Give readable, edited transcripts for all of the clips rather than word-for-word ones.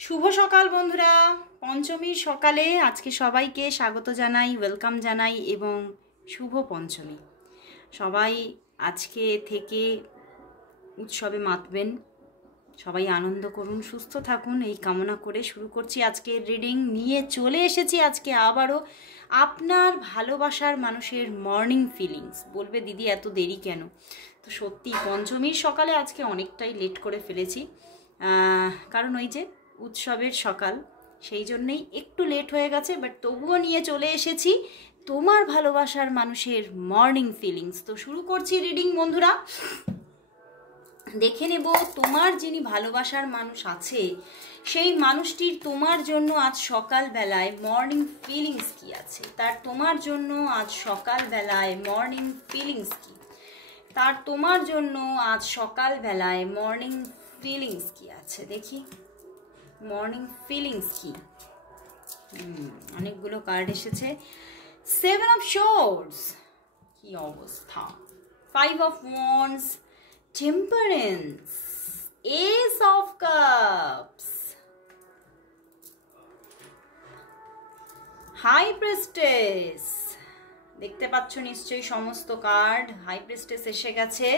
শুভ সকাল বন্ধুরা, পঞ্চমীর সকালে আজকে সবাইকে স্বাগত জানাই, ওয়েলকাম জানাই এবং শুভ পঞ্চমী। সবাই আজকে থেকে উৎসবে মাতবেন, সবাই আনন্দ করুন, সুস্থ থাকুন এই কামনা করে শুরু করছি আজকে রিডিং নিয়ে চলে এসেছি আজকে আবারও আপনার ভালোবাসার মানুষের মর্নিং ফিলিংস। বলবে দিদি এত দেরি কেন? তো সত্যি পঞ্চমীর সকালে আজকে অনেকটাই লেট করে ফেলেছি, কারণ ওই যে উৎসবের সকাল, সেই জন্যেই একটু লেট হয়ে গেছে, বাট তবুও নিয়ে চলে এসেছি তোমার ভালোবাসার মানুষের মর্নিং ফিলিংস। তো শুরু করছি রিডিং বন্ধুরা। দেখে নেব তোমার যিনি ভালোবাসার মানুষ আছে সেই মানুষটির তোমার জন্য আজ সকালবেলায় মর্নিং ফিলিংস কি আছে, তার তোমার জন্য আজ সকালবেলায় মর্নিং ফিলিংস কি, তার তোমার জন্য আজ সকালবেলায় মর্নিং ফিলিংস কি আছে। দেখি মর্নিং ফিলিংস কি। অনেকগুলো কার্ড এসেছে। 7 অফ সোর্ডস, কি অবস্থা। 5 of wands, temperance, ace of cups, high priestess. দেখতে পাচ্ছ নিশ্চয়ই সমস্ত কার্ড। হাই প্রিস্টেস এসে গেছে।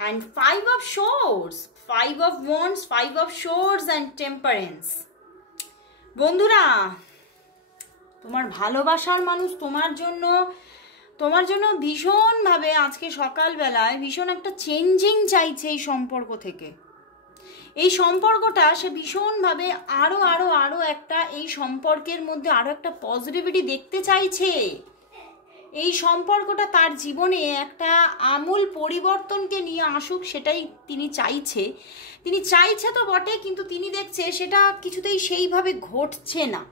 And 5 of swords, 5 of wands, 5 of swords and temperance. বন্ধুরা, তোমার ভালোবাসার মানুষ তোমার জন্য ভীষণভাবে আজকে সকালবেলায় ভীষণ একটা চেঞ্জিং চাইছে এই সম্পর্ক থেকে। এই সম্পর্কটা সে ভীষণভাবে আরও একটা এই সম্পর্কের মধ্যে আরও একটা পজিটিভিটি দেখতে চাইছে। এই সম্পর্কটা তার জীবনে একটা আমূল পরিবর্তনকে নিয়ে আসুক, সেটাই তিনি চাইছে। তিনি চাইছে তো বটে, কিন্তু তিনি দেখছে সেটা কিছুতেই সেইভাবে ঘটছে না।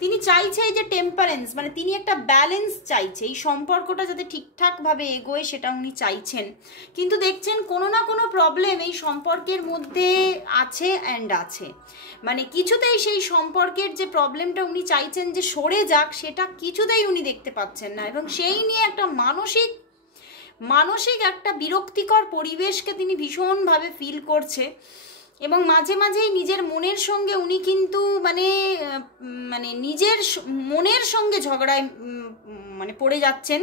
তিনি চাইছে এই যে টেম্পারেন্স, মানে তিনি একটা ব্যালেন্স চাইছে, এই সম্পর্কটা যাতে ঠিকঠাকভাবে এগোয় সেটা উনি চাইছেন। কিন্তু দেখছেন কোনো না কোনো প্রবলেম এই সম্পর্কের মধ্যে আছে আছে, মানে কিছুতেই সেই সম্পর্কের যে প্রবলেমটা উনি চাইছেন যে সরে যাক, সেটা কিছুতেই উনি দেখতে পাচ্ছেন না। এবং সেই নিয়ে একটা মানসিক একটা বিরক্তিকর পরিবেশকে তিনি ভীষণভাবে ফিল করছে। এবং মাঝে মাঝেই নিজের মনের সঙ্গে উনি কিন্তু মানে নিজের মনের সঙ্গে ঝগড়ায় পড়ে যাচ্ছেন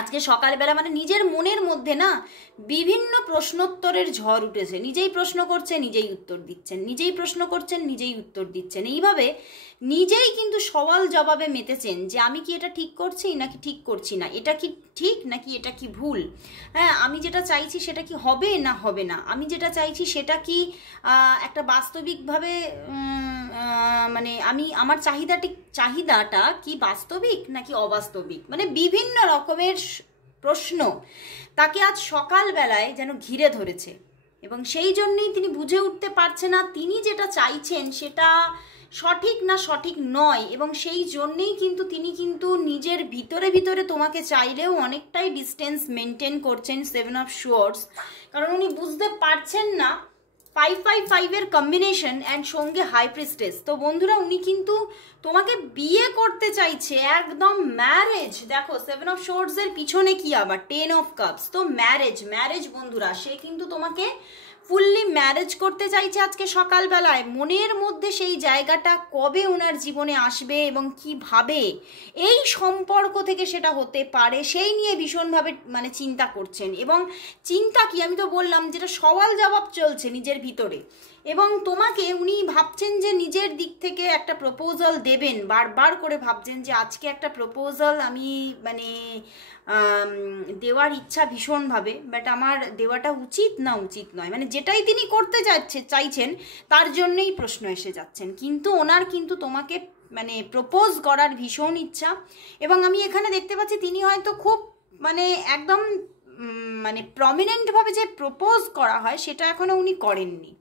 আজকে সকালবেলা। মানে নিজের মনের মধ্যে না বিভিন্ন প্রশ্নোত্তরের ঝড় উঠেছে। নিজেই প্রশ্ন করছে, নিজেই উত্তর দিচ্ছেন, নিজেই প্রশ্ন করছেন, নিজেই উত্তর দিচ্ছেন। এইভাবে নিজেই কিন্তু সওয়াল জবাবে মেতেছেন যে আমি কি এটা ঠিক করছি নাকি ঠিক করছি না, এটা কি ঠিক নাকি এটা কি ভুল, হ্যাঁ আমি যেটা চাইছি সেটা কি হবে না হবে না, আমি যেটা চাইছি সেটা কি একটা বাস্তবিকভাবে মানে আমার চাহিদাটা কি বাস্তবিক নাকি অবাস্তবিক, মানে বিভিন্ন রকমের প্রশ্ন তাকে আজ সকালবেলায় যেন ঘিরে ধরেছে। এবং সেই জন্যই তিনি বুঝে উঠতে পারছে না তিনি যেটা চাইছেন সেটা সঠিক না সঠিক নয়। এবং সেই জন্যেই কিন্তু তিনি নিজের ভিতরে তোমাকে চাইলেও অনেকটাই ডিস্টেন্স মেনটেন করছেন। 7 অফ সোর্ডস, কারণ উনি বুঝতে পারছেন না 555 এর কম্বিনেশন অ্যান্ড সঙ্গে হাই প্রিস্টেস। তো বন্ধুরা, উনি কিন্তু তোমাকে বিয়ে করতে চাইছে, একদম ম্যারেজ। দেখো 7 অফ সোর্ডস এর পিছনে কি আবার 10 অফ কাপস। তো ম্যারেজ বন্ধুরা, সে কিন্তু তোমাকে ফুললি ম্যারেজ করতে চাইছে আজকে সকালবেলায়। মনের মধ্যে সেই জায়গাটা কবে ওনার জীবনে আসবে এবং কিভাবে এই সম্পর্ক থেকে সেটা হতে পারে সেই নিয়ে ভীষণভাবে চিন্তা করছেন। এবং চিন্তা কি, আমি তো বললাম যেটা সওয়াল জবাব চলছে নিজের ভিতরে। এবং তোমাকে উনি ভাবছেন যে নিজের দিক থেকে একটা প্রপোজাল দেবেন, বারবার করে ভাবছেন যে আজকে একটা প্রপোজাল আমি দেওয়ার ইচ্ছা ভীষণভাবে, বাট আমার দেওয়াটা উচিত না উচিত নয়, যেটাই তিনি করতে চাইছেন তার জন্যই প্রশ্ন এসে যাচ্ছেন। কিন্তু ওনার কিন্তু তোমাকে প্রপোজ করার ভীষণ ইচ্ছা। এবং আমি এখানে দেখতে পাচ্ছি তিনি হয়তো খুব একদম প্রমিনেন্টভাবে যে প্রপোজ করা হয় সেটা এখনো উনি করেননি।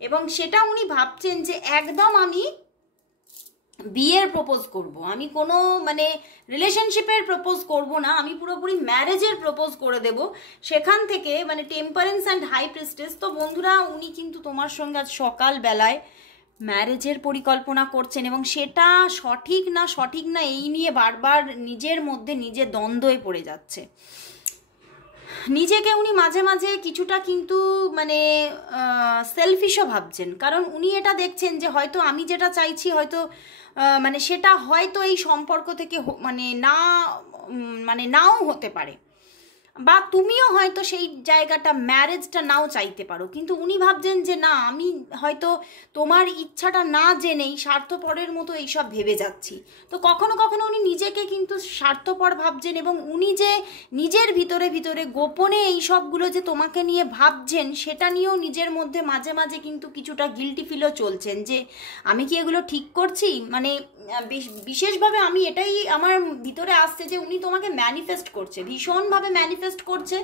এবং সেটা উনি ভাবছেন যে একদম আমি বিয়ের প্রপোজ করব, আমি কোনো রিলেশনশিপের প্রপোজ করব না, আমি পুরোপুরি ম্যারেজের প্রপোজ করে দেব। সেখান থেকে টেম্পারেন্স অ্যান্ড হাই প্রিস্টেস। তো বন্ধুরা, উনি কিন্তু তোমার সঙ্গে আজ সকালবেলায় ম্যারেজের পরিকল্পনা করছেন। এবং সেটা সঠিক না এই নিয়ে বারবার নিজের মধ্যে দ্বন্দ্বে পড়ে যাচ্ছে। নিজেকে উনি মাঝে মাঝে কিছুটা কিন্তু মানে সেলফিশও ভাবছেন, কারণ উনি এটা দেখছেন যে হয়তো আমি যেটা চাইছি হয়তো মানে সেটা হয়তো এই সম্পর্ক থেকে মানে নাও হতে পারে, বা তুমিও হয়তো সেই জায়গাটা ম্যারেজটা নাও চাইতে পারো, কিন্তু উনি ভাবছেন যে না, আমি হয়তো তোমার ইচ্ছাটা না জেনেই স্বার্থপরের মতো এইসব ভেবে যাচ্ছি। তো কখনো কখনো উনি নিজেকে কিন্তু স্বার্থপর ভাবছেন, এবং উনি যে নিজের ভিতরে ভিতরে গোপনে এই সবগুলো যে তোমাকে নিয়ে ভাবছেন সেটা নিয়েও নিজের মধ্যে মাঝে মাঝে কিন্তু কিছুটা গিল্টি ফিলও চলছেন, যে আমি কি এগুলো ঠিক করছি। মানে বিশেষভাবে আমি এটাই আমার ভিতরে আসছে যে উনি তোমাকে ম্যানিফেস্ট করছে, ভীষণভাবে ম্যানিফেস্ট করছে,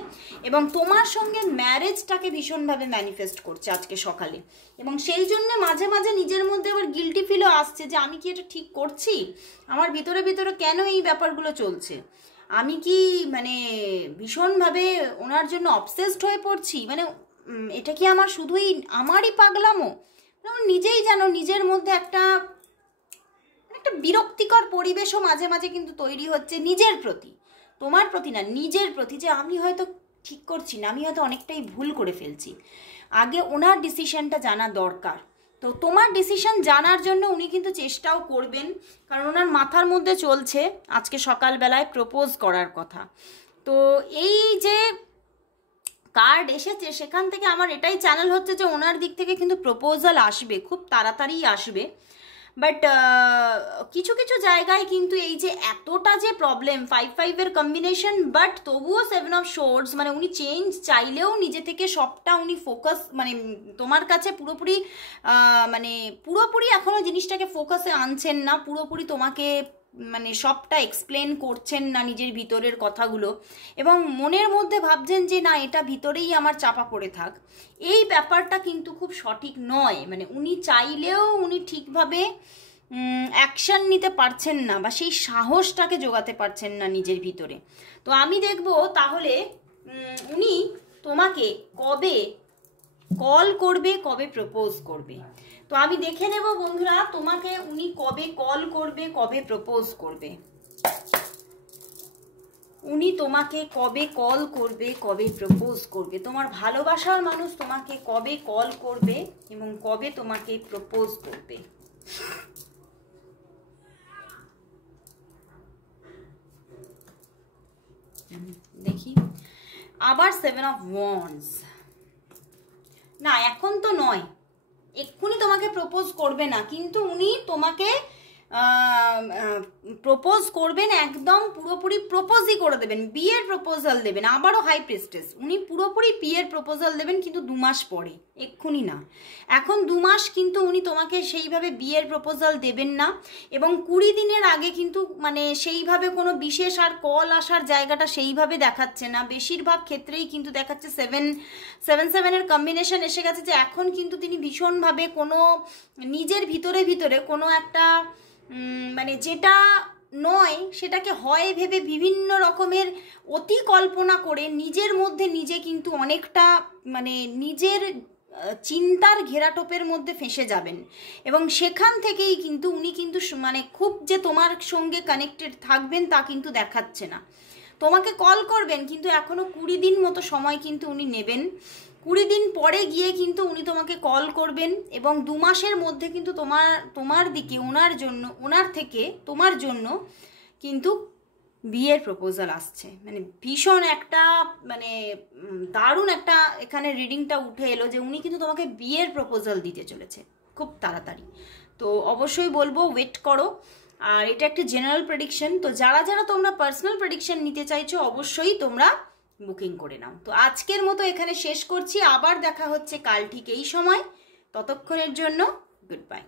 এবং তোমার সঙ্গে ম্যারেজটাকে ভীষণভাবে ম্যানিফেস্ট করছে আজকে সকালে। এবং সেই জন্য মাঝে মাঝে নিজের মধ্যে আবার গিল্টি ফিলও আসছে যে আমি কি এটা ঠিক করছি, আমার ভিতরে ভিতরে কেন এই ব্যাপারগুলো চলছে, আমি কি মানে ভীষণভাবে ওনার জন্য অবসেসড হয়ে পড়ছি, মানে এটা কি আমার শুধুই আমারই পাগলামো। নিজেই জানো নিজের মধ্যে একটা বিরক্তিকর পরিবেশও মাঝে মাঝে কিন্তু তৈরি হচ্ছে নিজের প্রতি, তোমার প্রতি না, নিজের প্রতি, যে আমি হয়তো ঠিক করছি না, আমি হয়তো অনেকটাই ভুল করে ফেলছি। আগে ওনার ডিসিশনটা জানা দরকার। তো তোমার ডিসিশন জানার জন্য উনি কিন্তু চেষ্টাও করবেন, কারণ ওনার মাথার মধ্যে চলছে আজকে সকালবেলায় প্রপোজ করার কথা। তো এই যে কার্ড এসেছে সেখান থেকে আমার এটাই চ্যানেল হচ্ছে যে ওনার দিক থেকে কিন্তু প্রপোজাল আসবে, খুব তাড়াতাড়ি আসবে। বাট কিছু কিছু জায়গায় কিন্তু এই যে এতটা যে প্রবলেম 5-5-এর কম্বিনেশন, বাট তবুও 7 অফ সোর্ডস, মানে উনি চেঞ্জ চাইলেও নিজে থেকে সবটা উনি ফোকাস, মানে তোমার কাছে পুরোপুরি মানে পুরোপুরি এখনও জিনিসটাকে ফোকাসে আনছেন না, পুরোপুরি তোমাকে মানে সবটা এক্সপ্লেন করছেন না নিজের ভিতরের কথাগুলো, এবং মনের মধ্যে ভাবছেন যে না, এটা ভিতরেই আমার চাপা পড়ে থাক। এই ব্যাপারটা কিন্তু খুব সঠিক নয়, মানে উনি চাইলেও উনি ঠিকভাবে অ্যাকশন নিতে পারছেন না, বা সেই সাহসটাকে জোগাতে পারছেন না নিজের ভিতরে। তো আমি দেখব তাহলে উনি তোমাকে কবে কল করবে, কবে প্রপোজ করবে। তো আমি দেখে নেব বন্ধুরা তোমাকে উনি কবে কল করবে, কবে প্রপোজ করবে। উনি তোমাকে কবে কল করবে, কবে প্রপোজ করবে, তোমার ভালোবাসার মানুষ তোমাকে কবে কল করবে এবং কবে তোমাকে প্রপোজ করবে। দেখি আবার 7 অফ ওয়ান্ডস। না, এখন তো নয়, এক্ষুনি তোমাকে প্রপোজ করবে না, কিন্তু উনি তোমাকে প্রপোজ করবেন, একদম পুরোপুরি প্রপোজই করে দেবেন, বিয়ের প্রপোজাল দেবেন। আবারও হাই প্রিস্টেস, উনি পুরোপুরি বিয়ের প্রপোজাল দেবেন, কিন্তু 2 মাস পরে, এক্ষুনি না। এখন 2 মাস কিন্তু উনি তোমাকে সেইভাবে বিয়ের প্রপোজাল দেবেন না, এবং 20 দিনের আগে কিন্তু মানে সেইভাবে কোনো বিশেষ আর কল আসার জায়গাটা সেইভাবে দেখাচ্ছে না। বেশিরভাগ ক্ষেত্রেই কিন্তু দেখাচ্ছে 7-7-7-এর কম্বিনেশন এসে গেছে, যে এখন কিন্তু তিনি ভীষণভাবে কোনো নিজের ভিতরে ভিতরে কোনো একটা মানে যেটা নয় সেটাকে হয় ভেবে বিভিন্ন রকমের অতি কল্পনা করে নিজের মধ্যে নিজে কিন্তু অনেকটা মানে নিজের চিন্তার ঘেরাটোপের মধ্যে ফেঁসে যাবেন, এবং সেখান থেকেই কিন্তু উনি কিন্তু মানে খুব যে তোমার সঙ্গে কানেক্টেড থাকবেন তা কিন্তু দেখাচ্ছে না। তোমাকে কল করবেন, কিন্তু এখনো 20 দিন মতো সময় কিন্তু উনি নেবেন। 20 দিন পরে গিয়ে কিন্তু উনি তোমাকে কল করবেন, এবং 2 মাসের মধ্যে কিন্তু তোমার দিকে ওনার থেকে তোমার জন্য কিন্তু বিয়ের প্রপোজাল আসছে। মানে ভীষণ একটা মানে দারুণ একটা এখানে রিডিংটা উঠে এলো, যে উনি কিন্তু তোমাকে বিয়ের প্রপোজাল দিতে চলেছে খুব তাড়াতাড়ি। তো অবশ্যই বলবো ওয়েট করো। আর এটা একটা জেনারেল প্রেডিকশন, তো যারা যারা তোমরা পার্সোনাল প্রেডিকশন নিতে চাইছো অবশ্যই তোমরা বুকিং করে নাও। তো আজকের মতো এখানে শেষ করছি, আবার দেখা হচ্ছে কাল ঠিক এই সময়। ততক্ষণের জন্য গুড বাই।